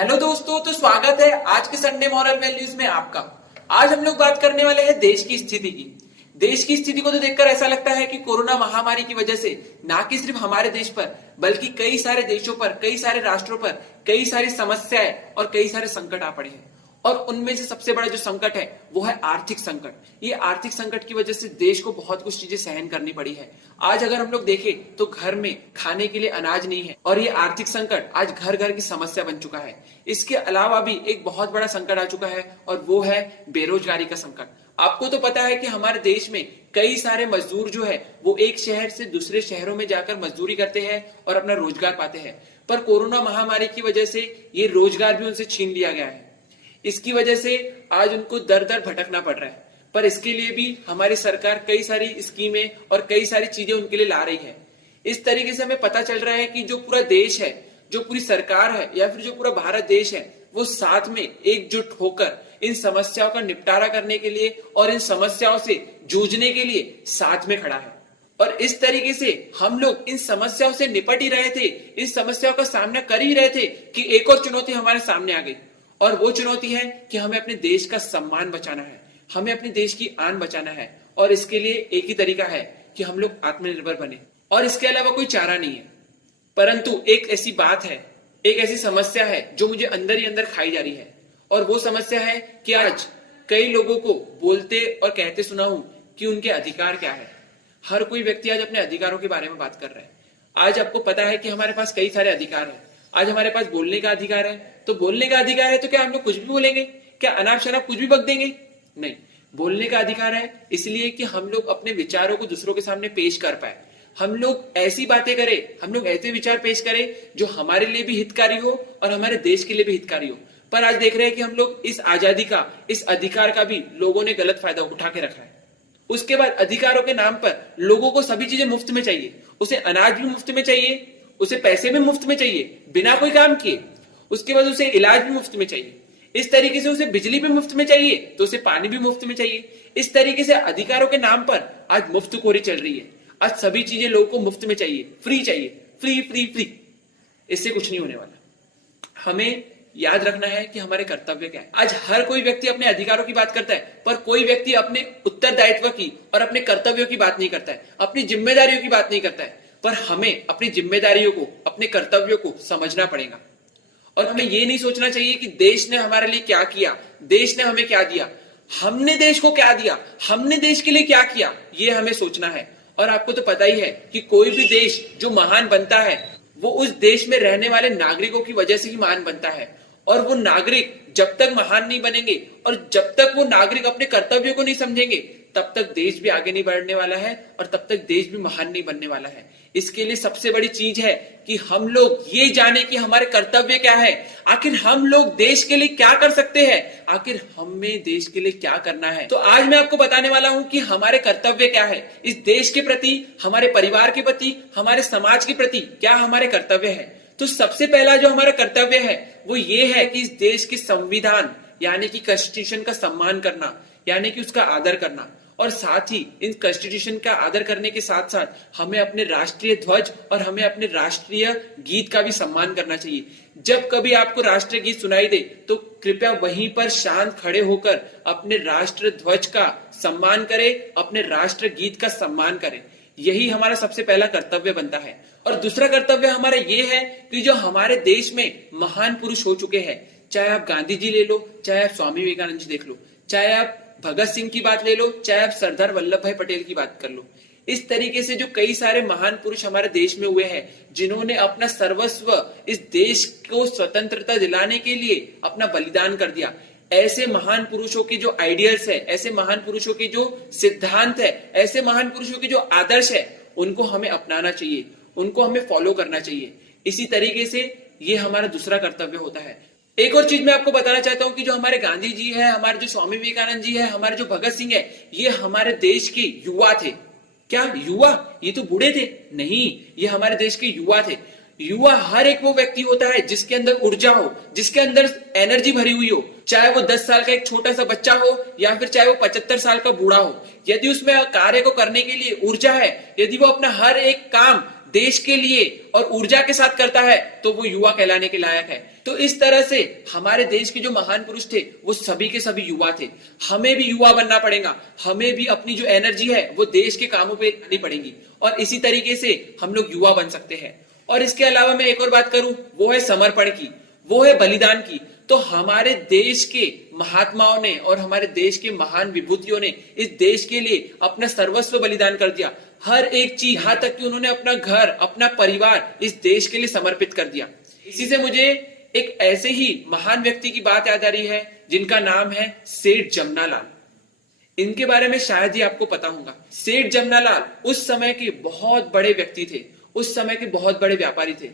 Hello दोस्तों, तो स्वागत है आज के संडे मॉरल वैल्यूज में आपका। आज हम लोग बात करने वाले हैं देश की स्थिति की। देश की स्थिति को तो देखकर ऐसा लगता है कि कोरोना महामारी की वजह से ना कि सिर्फ हमारे देश पर बल्कि कई सारे देशों पर, कई सारे राष्ट्रों पर कई सारी समस्याएं और कई सारे संकट आ पड़े हैं। और उनमें से सबसे बड़ा जो संकट है वो है आर्थिक संकट। ये आर्थिक संकट की वजह से देश को बहुत कुछ चीजें सहन करनी पड़ी है। आज अगर हम लोग देखें तो घर में खाने के लिए अनाज नहीं है और ये आर्थिक संकट आज घर घर की समस्या बन चुका है। इसके अलावा भी एक बहुत बड़ा संकट आ चुका है और वो है बेरोजगारी का संकट। आपको तो पता है कि हमारे देश में कई सारे मजदूर जो है वो एक शहर से दूसरे शहरों में जाकर मजदूरी करते हैं और अपना रोजगार पाते हैं, पर कोरोना महामारी की वजह से ये रोजगार भी उनसे छीन लिया गया है। इसकी वजह से आज उनको दर दर भटकना पड़ रहा है, पर इसके लिए भी हमारी सरकार कई सारी स्कीमें और कई सारी चीजें उनके लिए ला रही है। इस तरीके से हमें पता चल रहा है कि जो पूरा देश है, जो पूरी सरकार है या फिर जो पूरा भारत देश है, वो साथ में एकजुट होकर इन समस्याओं का निपटारा करने के लिए और इन समस्याओं से जूझने के लिए साथ में खड़ा है। और इस तरीके से हम लोग इन समस्याओं से निपट ही रहे थे, इन समस्याओं का सामना कर ही रहे थे कि एक और चुनौती हमारे सामने आ गई। और वो चुनौती है कि हमें अपने देश का सम्मान बचाना है, हमें अपने देश की आन बचाना है। और इसके लिए एक ही तरीका है कि हम लोग आत्मनिर्भर बने, और इसके अलावा कोई चारा नहीं है। परंतु एक ऐसी बात है, एक ऐसी समस्या है जो मुझे अंदर ही अंदर खाई जा रही है, और वो समस्या है कि आज कई लोगों को बोलते और कहते सुना हूं कि उनके अधिकार क्या है। हर कोई व्यक्ति आज अपने अधिकारों के बारे में बात कर रहा है। आज आपको पता है कि हमारे पास कई सारे अधिकार है। आज हमारे पास बोलने का अधिकार है, तो बोलने का अधिकार है तो क्या हम लोग कुछ भी बोलेंगे? क्या अनाप शनाप कुछ भी बक देंगे? नहीं, बोलने का अधिकार है इसलिए कि हम लोग अपने विचारों को दूसरों के सामने पेश कर पाए। हम लोग ऐसी बातें करें, हम लोग ऐसे विचार पेश करें जो हमारे लिए भी हितकारी हो और हमारे देश के लिए भी हितकारी हो। पर आज देख रहे हैं कि हम लोग इस आजादी का, इस अधिकार का भी लोगों ने गलत फायदा उठा के रखा है। उसके बाद अधिकारों के नाम पर लोगों को सभी चीजें मुफ्त में चाहिए। उसे अनाज भी मुफ्त में चाहिए, उसे पैसे भी मुफ्त में चाहिए बिना कोई काम किए। उसके बाद उसे इलाज भी मुफ्त में चाहिए। इस तरीके से उसे बिजली भी मुफ्त में चाहिए तो उसे पानी भी मुफ्त में चाहिए। इस तरीके से अधिकारों के नाम पर आज मुफ्तखोरी चल रही है। आज सभी चीजें लोगों को मुफ्त में चाहिए, फ्री चाहिए, फ्री फ्री फ्री। इससे कुछ नहीं होने वाला। हमें याद रखना है कि हमारे कर्तव्य क्या है। आज हर कोई व्यक्ति अपने अधिकारों की बात करता है, पर कोई व्यक्ति अपने उत्तरदायित्व की और अपने कर्तव्यों की बात नहीं करता है, अपनी जिम्मेदारियों की बात नहीं करता है। पर हमें अपनी जिम्मेदारियों को, अपने कर्तव्यों को समझना पड़ेगा। और हमें यह नहीं सोचना चाहिए कि देश ने हमारे लिए क्या किया, देश ने हमें क्या दिया, हमने देश को क्या दिया, हमने देश के लिए क्या किया, ये हमें सोचना है। और आपको तो पता ही है कि कोई भी देश जो महान बनता है वो उस देश में रहने वाले नागरिकों की वजह से ही महान बनता है। और वो नागरिक जब तक महान नहीं बनेंगे और जब तक वो नागरिक अपने कर्तव्यों को नहीं समझेंगे, तब तक देश भी आगे नहीं बढ़ने वाला है और तब तक देश भी महान नहीं बनने वाला है। इसके लिए सबसे बड़ी चीज है कि हम लोग ये जाने कि हमारे कर्तव्य क्या है, आखिर हम लोग देश के लिए क्या कर सकते हैं, आखिर हमें देश के लिए क्या करना है। तो आज मैं आपको बताने वाला हूं कि हमारे कर्तव्य क्या है इस देश के प्रति, हमारे परिवार के प्रति, हमारे समाज के प्रति क्या हमारे कर्तव्य है। तो सबसे पहला जो हमारा कर्तव्य है वो ये है कि इस देश के संविधान यानी कि कॉन्स्टिट्यूशन का सम्मान करना, यानी कि उसका आदर करना। और साथ ही इन कॉन्स्टिट्यूशन का आदर करने के साथ साथ हमें अपने राष्ट्रीय ध्वज और हमें अपने राष्ट्रीय गीत का भी सम्मान करना चाहिए। जब कभी आपको राष्ट्रीय गीत सुनाई दे तो कृपया वहीं पर शांत खड़े होकर अपने राष्ट्र ध्वज का सम्मान करें, अपने राष्ट्र गीत का सम्मान करें। यही हमारा सबसे पहला कर्तव्य बनता है। और दूसरा कर्तव्य हमारा ये है कि जो हमारे देश में महान पुरुष हो चुके हैं, चाहे आप गांधी जी ले लो, चाहे आप स्वामी विवेकानंद जी देख लो, चाहे आप भगत सिंह की बात ले लो, चाहे आप सरदार वल्लभ भाई पटेल की बात कर लो। इस तरीके से जो कई सारे महान पुरुष हमारे देश में हुए हैं जिन्होंने अपना सर्वस्व इस देश को स्वतंत्रता दिलाने के लिए अपना बलिदान कर दिया, ऐसे महान पुरुषों के जो आइडियल्स है, ऐसे महान पुरुषों के जो सिद्धांत है, ऐसे महान पुरुषों के जो आदर्श है, उनको हमें अपनाना चाहिए, उनको हमें फॉलो करना चाहिए। इसी तरीके से ये हमारा दूसरा कर्तव्य होता है। एक और चीज मैं आपको बताना चाहता हूं कि जो हमारे गांधी जी है, हमारे जो स्वामी विवेकानंद जी है, हमारे जो भगत सिंह है, ये हमारे देश के युवा थे। क्या युवा? ये तो बूढ़े थे? नहीं, ये हमारे देश के युवा थे। युवा हर एक वो व्यक्ति होता है जिसके अंदर ऊर्जा हो, जिसके अंदर एनर्जी भरी हुई हो, चाहे वो 10 साल का एक छोटा सा बच्चा हो या फिर चाहे वो 75 साल का बूढ़ा हो। यदि उसमें कार्य को करने के लिए ऊर्जा है, यदि वो अपना हर एक काम देश के लिए और ऊर्जा के साथ करता है तो वो युवा कहलाने के लायक है। तो इस तरह से हमारे देश के जो महान पुरुष थे वो सभी के सभी युवा थे। हमें भी युवा बनना पड़ेगा, हमें भी अपनी जो एनर्जी है वो देश के कामों पे लगानी पड़ेगी और इसी तरीके से हम लोग युवा बन सकते हैं। और इसके अलावा मैं एक और बात करूं, वो है समर्पण की, वो है बलिदान की। तो हमारे देश के महात्माओं ने और हमारे देश के महान विभूतियों ने इस देश के लिए अपना सर्वस्व बलिदान कर दिया। हर एक चीज, यहां तक कि उन्होंने अपना घर, अपना परिवार इस देश के लिए समर्पित कर दिया। इसी से मुझे एक ऐसे ही महान व्यक्ति की बात याद आ रही है जिनका नाम है सेठ जमनालाल। इनके बारे में शायद ही आपको पता होगा। सेठ जमनालाल उस समय के बहुत बड़े व्यक्ति थे, उस समय के बहुत बड़े व्यापारी थे।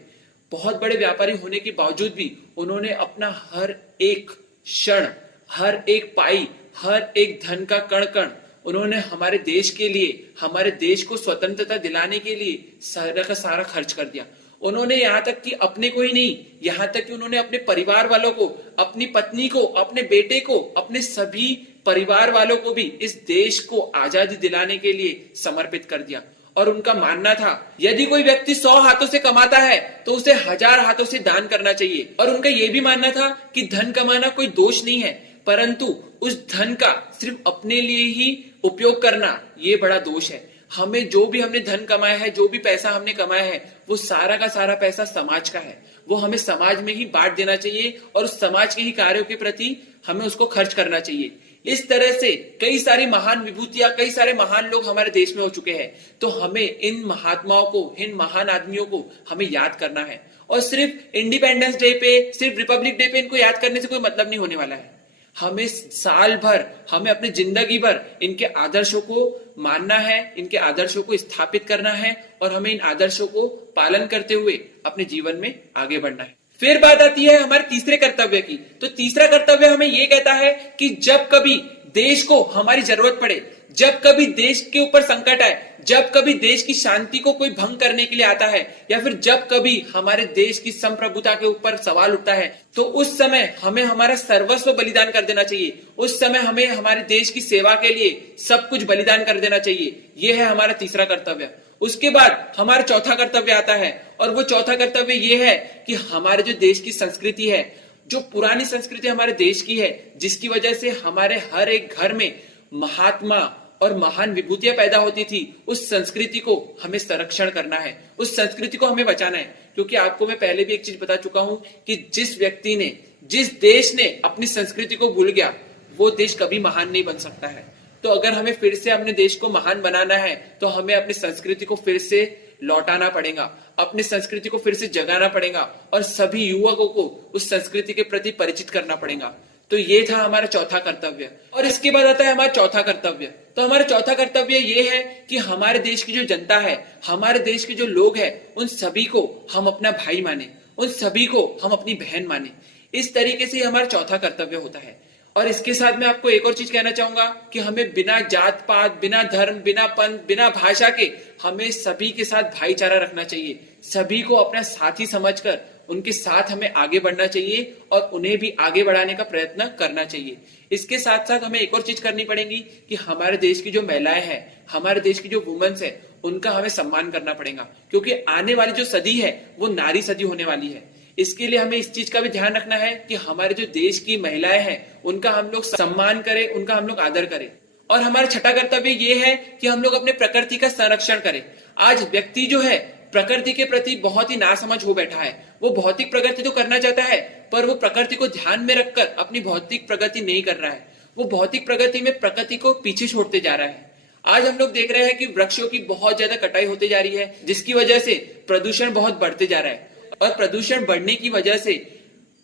बहुत बड़े व्यापारी होने के बावजूद भी उन्होंने अपना हर एक क्षण, हर एक पाई, हर एक धन का कण कण उन्होंने हमारे देश के लिए, हमारे देश को स्वतंत्रता दिलाने के लिए सारा का सारा खर्च कर दिया। उन्होंने यहाँ तक कि अपने को ही नहीं, यहाँ तक कि उन्होंने अपने परिवार वालों को, अपनी पत्नी को, अपने बेटे को, अपने सभी परिवार वालों को भी इस देश को आजादी दिलाने के लिए समर्पित कर दिया। और उनका मानना था यदि कोई व्यक्ति 100 हाथों से कमाता है तो उसे 1000 हाथों से दान करना चाहिए। और उनका यह भी मानना था कि धन कमाना कोई दोष नहीं है, परंतु उस धन का सिर्फ अपने लिए ही उपयोग करना ये बड़ा दोष है। हमें जो भी हमने धन कमाया है, जो भी पैसा हमने कमाया है, वो सारा का सारा पैसा समाज का है। वो हमें समाज में ही बांट देना चाहिए और उस समाज के ही कार्यों के प्रति हमें उसको खर्च करना चाहिए। इस तरह से कई सारी महान विभूतियां, कई सारे महान लोग हमारे देश में हो चुके हैं। तो हमें इन महात्माओं को, इन महान आदमियों को हमें याद करना है। और सिर्फ इंडिपेंडेंस डे पे, सिर्फ रिपब्लिक डे पे इनको याद करने से कोई मतलब नहीं होने वाला है। हमें साल भर, हमें अपनी जिंदगी भर इनके आदर्शों को मानना है, इनके आदर्शों को स्थापित करना है और हमें इन आदर्शों को पालन करते हुए अपने जीवन में आगे बढ़ना है। फिर बात आती है हमारे तीसरे कर्तव्य की। तो तीसरा कर्तव्य हमें यह कहता है कि जब कभी देश को हमारी जरूरत पड़े, जब कभी देश के ऊपर संकट आए, जब कभी देश की शांति को कोई भंग करने के लिए आता है, या फिर जब कभी हमारे देश की संप्रभुता के ऊपर सवाल उठता है, तो उस समय हमें हमारा सर्वस्व बलिदान कर देना चाहिए। उस समय हमें हमारे देश की सेवा के लिए सब कुछ बलिदान कर देना चाहिए। यह है हमारा तीसरा कर्तव्य। उसके बाद हमारा चौथा कर्तव्य आता है और वो चौथा कर्तव्य ये है कि हमारे जो देश की संस्कृति है, जो पुरानी संस्कृति हमारे देश की है, जिसकी वजह से हमारे हर एक घर में महात्मा और महान विभूतियां पैदा होती थी, उस संस्कृति को हमें संरक्षण करना है, उस संस्कृति को हमें बचाना है। क्योंकि आपको मैं पहले भी एक चीज बता चुका हूं कि जिस व्यक्ति ने, जिस देश ने अपनी संस्कृति को भूल गया, वो देश कभी महान नहीं बन सकता है। तो अगर हमें फिर से अपने देश को महान बनाना है तो हमें अपनी संस्कृति को फिर से लौटाना पड़ेगा, अपनी संस्कृति को फिर से जगाना पड़ेगा और सभी युवकों को उस संस्कृति के प्रति परिचित करना पड़ेगा। तो ये था हमारा चौथा कर्तव्य। और इसके बाद आता है हमारा चौथा कर्तव्य। तो हमारा चौथा कर्तव्य ये है कि हमारे देश की जो जनता है, हमारे देश के जो लोग हैं, उन सभी को हम अपना भाई माने, उन सभी को हम अपनी बहन माने। इस तरीके से हमारा चौथा कर्तव्य होता है। और इसके साथ मैं आपको एक और चीज कहना चाहूंगा कि हमें बिना जात पात, बिना धर्म, बिना पंथ, बिना भाषा के हमें सभी के साथ भाईचारा रखना चाहिए। सभी को अपना साथी समझकर उनके साथ हमें आगे बढ़ना चाहिए और उन्हें भी आगे बढ़ाने का प्रयत्न करना चाहिए। इसके साथ साथ हमें एक और चीज करनी पड़ेगी कि हमारे देश की जो महिलाएं हैं, हमारे देश की जो वुमेन्स है, उनका हमें सम्मान करना पड़ेगा। क्योंकि आने वाली जो सदी है वो नारी सदी होने वाली है। इसके लिए हमें इस चीज का भी ध्यान रखना है कि हमारे जो देश की महिलाएं हैं उनका हम लोग सम्मान करें, उनका हम लोग आदर करें। और हमारा छठा कर्तव्य ये है कि हम लोग अपने प्रकृति का संरक्षण करें। आज व्यक्ति जो है प्रकृति के प्रति बहुत ही नासमझ हो बैठा है। वो भौतिक प्रगति तो करना चाहता है, पर वो प्रकृति को ध्यान में रखकर अपनी भौतिक प्रगति नहीं कर रहा है। वो भौतिक प्रगति में प्रकृति को पीछे छोड़ते जा रहा है। आज हम लोग देख रहे हैं कि वृक्षों की बहुत ज्यादा कटाई होती जा रही है, जिसकी वजह से प्रदूषण बहुत बढ़ते जा रहा है। और प्रदूषण बढ़ने की वजह से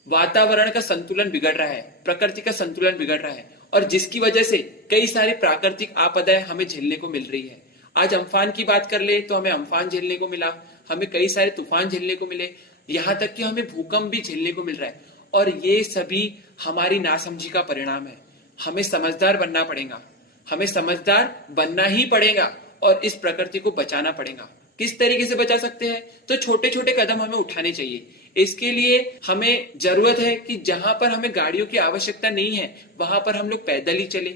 वातावरण का संतुलन बिगड़ रहा है, प्रकृति का संतुलन बिगड़ रहा है, और जिसकी वजह से कई सारी प्राकृतिक आपदाएं हमें झेलने को मिल रही है। आज अम्फान की बात कर ले तो हमें अम्फान झेलने को मिला, हमें कई सारे तूफान झेलने को मिले, यहाँ तक कि हमें भूकंप भी झेलने को मिल रहा है। और ये सभी हमारी नासमझी का परिणाम है। हमें समझदार बनना पड़ेगा, हमें समझदार बनना ही पड़ेगा और इस प्रकृति को बचाना पड़ेगा। किस तरीके से बचा सकते हैं? तो छोटे छोटे कदम हमें उठाने चाहिए। इसके लिए हमें जरूरत है कि जहां पर हमें गाड़ियों की आवश्यकता नहीं है वहां पर हम लोग पैदल ही चले।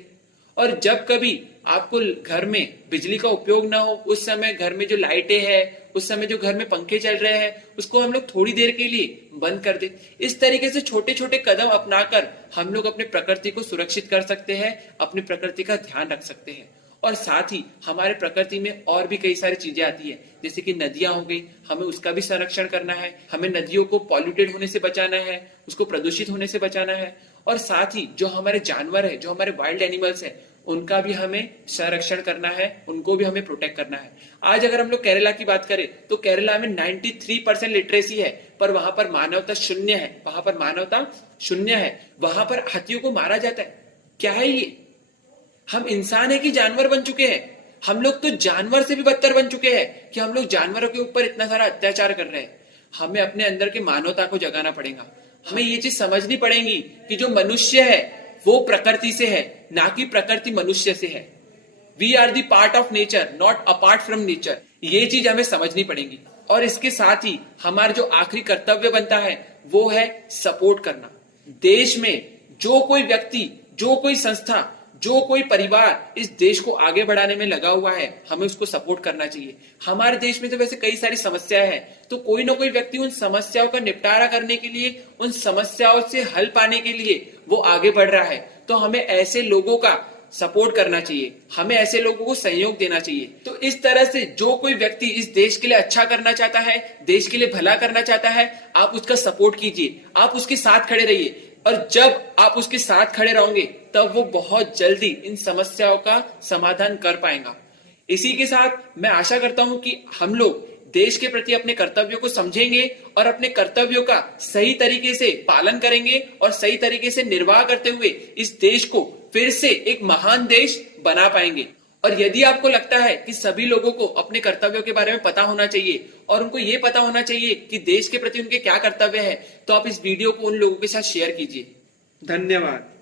और जब कभी आपको घर में बिजली का उपयोग ना हो, उस समय घर में जो लाइटें हैं उस समय जो घर में पंखे चल रहे हैं उसको हम लोग थोड़ी देर के लिए बंद कर दे। इस तरीके से छोटे छोटे कदम अपनाकर हम लोग अपने प्रकृति को सुरक्षित कर सकते हैं, अपनी प्रकृति का ध्यान रख सकते हैं। और साथ ही हमारे प्रकृति में और भी कई सारी चीजें आती है, जैसे कि नदियां हो गई, हमें उसका भी संरक्षण करना है, हमें नदियों को पॉल्यूटेड होने से बचाना है, उसको प्रदूषित होने से बचाना है। और साथ ही जो हमारे जानवर है, जो हमारे वाइल्ड एनिमल्स है, उनका भी हमें संरक्षण करना है, उनको भी हमें प्रोटेक्ट करना है। आज अगर हम लोग केरला की बात करें तो केरला में 93% लिटरेसी है, पर वहां पर मानवता शून्य है, वहां पर मानवता शून्य है, वहां पर हाथियों को मारा जाता है। क्या है ये? हम इंसान है कि जानवर बन चुके हैं? हम लोग तो जानवर से भी बदतर बन चुके हैं कि हम लोग जानवरों के ऊपर इतना सारा अत्याचार कर रहे हैं। हमें अपने अंदर के मानवता को जगाना पड़ेगा। हमें ये चीज समझनी पड़ेगी कि जो मनुष्य है वो प्रकृति से है, ना कि प्रकृति मनुष्य से है। We are the part of nature, not apart from nature. ये चीज हमें समझनी पड़ेगी। और इसके साथ ही हमारा जो आखिरी कर्तव्य बनता है वो है सपोर्ट करना। देश में जो कोई व्यक्ति, जो कोई संस्था, जो कोई परिवार इस देश को आगे बढ़ाने में लगा हुआ है, हमें उसको सपोर्ट करना चाहिए। हमारे देश में तो वैसे कई सारी समस्याएं हैं, तो कोई ना कोई व्यक्ति उन समस्याओं का निपटारा करने के लिए, उन समस्याओं से हल पाने के लिए वो आगे बढ़ रहा है। तो हमें ऐसे लोगों का सपोर्ट करना चाहिए, हमें ऐसे लोगों को सहयोग देना चाहिए। तो इस तरह से जो कोई व्यक्ति इस देश के लिए अच्छा करना चाहता है, देश के लिए भला करना चाहता है, आप उसका सपोर्ट कीजिए, आप उसके साथ खड़े रहिए। और जब आप उसके साथ खड़े रहोगे तब वो बहुत जल्दी इन समस्याओं का समाधान कर पाएगा। इसी के साथ मैं आशा करता हूं कि हम लोग देश के प्रति अपने कर्तव्यों को समझेंगे और अपने कर्तव्यों का सही तरीके से पालन करेंगे और सही तरीके से निर्वाह करते हुए इस देश को फिर से एक महान देश बना पाएंगे। और यदि आपको लगता है कि सभी लोगों को अपने कर्तव्यों के बारे में पता होना चाहिए और उनको ये पता होना चाहिए कि देश के प्रति उनके क्या कर्तव्य है, तो आप इस वीडियो को उन लोगों के साथ शेयर कीजिए। धन्यवाद।